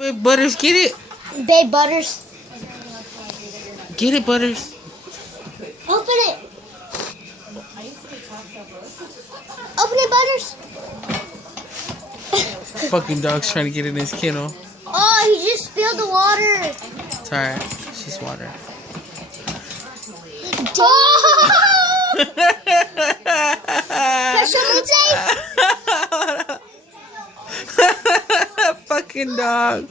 Wait, Butters, get it. Babe, Butters. Get it, Butters. Open it. Open it, Butters. Fucking dog's trying to get in his kennel. Oh, he just spilled the water. It's alright. It's just water. Oh! Can someone say? Fucking dog.